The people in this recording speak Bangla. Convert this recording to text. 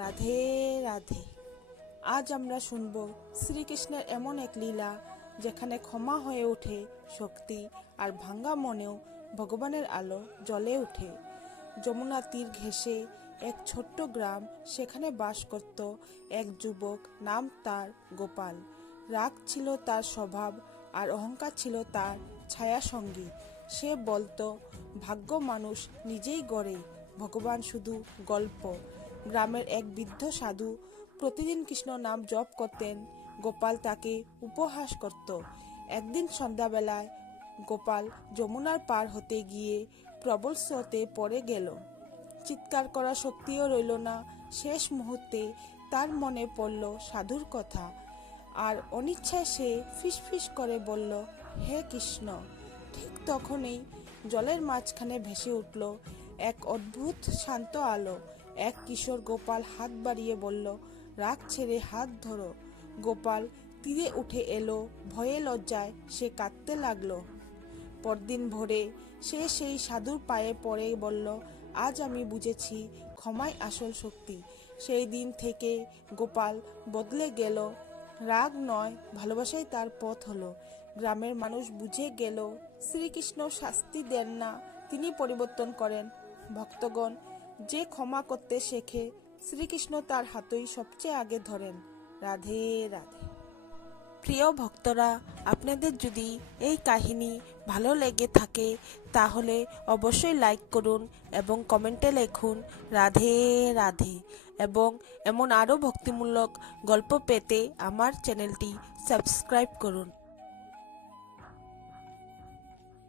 রাধে রাধে। আজ আমরা শুনব শ্রীকৃষ্ণের এমন এক লীলা যেখানে ক্ষমা হয়ে ওঠে শক্তি আর ভাঙ্গা মনেও ভগবানের আলো জ্বলে ওঠে। যমুনা তীর ঘেঁষে এক ছোট্ট গ্রাম, সেখানে বাস করত এক যুবক, নাম তার গোপাল। রাগ ছিল তার স্বভাব আর অহংকার ছিল তার ছায়া সঙ্গী। সে বলতো, ভাগ্য মানুষ নিজেই গড়ে, ভগবান শুধু গল্প। গ্রামের এক বৃদ্ধ সাধু প্রতিদিন কৃষ্ণ নাম জপ করতেন। গোপাল তাকে উপহাস করত। একদিন সন্ধ্যাবেলায় গোপাল যমুনার পার হতে গিয়ে প্রবল স্রোতে পড়ে গেল। চিৎকার করার শক্তিও রইল না। শেষ মুহূর্তে তার মনে পড়ল সাধুর কথা, আর অনিচ্ছায় সে ফিসফিস করে বলল, হে কৃষ্ণ। ঠিক তখনই জলের মাঝখানে ভেসে উঠল এক অদ্ভুত শান্ত আলো। এক কিশোর গোপাল হাত বাড়িয়ে বলল, রাগ ছেড়ে হাত ধরো। গোপাল তীরে উঠে এলো। ভয়ে লজ্জায় সে কাঁদতে লাগলো। পরদিন ভোরে সে সেই সাধুর পায়ে পড়ে বলল, আজ আমি বুঝেছি ক্ষমাই আসল শক্তি। সেই দিন থেকে গোপাল বদলে গেল। রাগ নয়, ভালোবাসাই তার পথ হলো। গ্রামের মানুষ বুঝে গেল, শ্রীকৃষ্ণ শাস্তি দেন না, তিনি পরিবর্তন করেন। ভক্তগণ, যে ক্ষমা করতে শেখে, শ্রীকৃষ্ণ তার হাতই সবচেয়ে আগে ধরেন। রাধে রাধে। প্রিয় ভক্তরা, আপনাদের যদি এই কাহিনী ভালো লেগে থাকে তাহলে অবশ্যই লাইক করুন এবং কমেন্টে লিখুন রাধে রাধে। এবং এমন আরও ভক্তিমূলক গল্প পেতে আমার চ্যানেলটি সাবস্ক্রাইব করুন।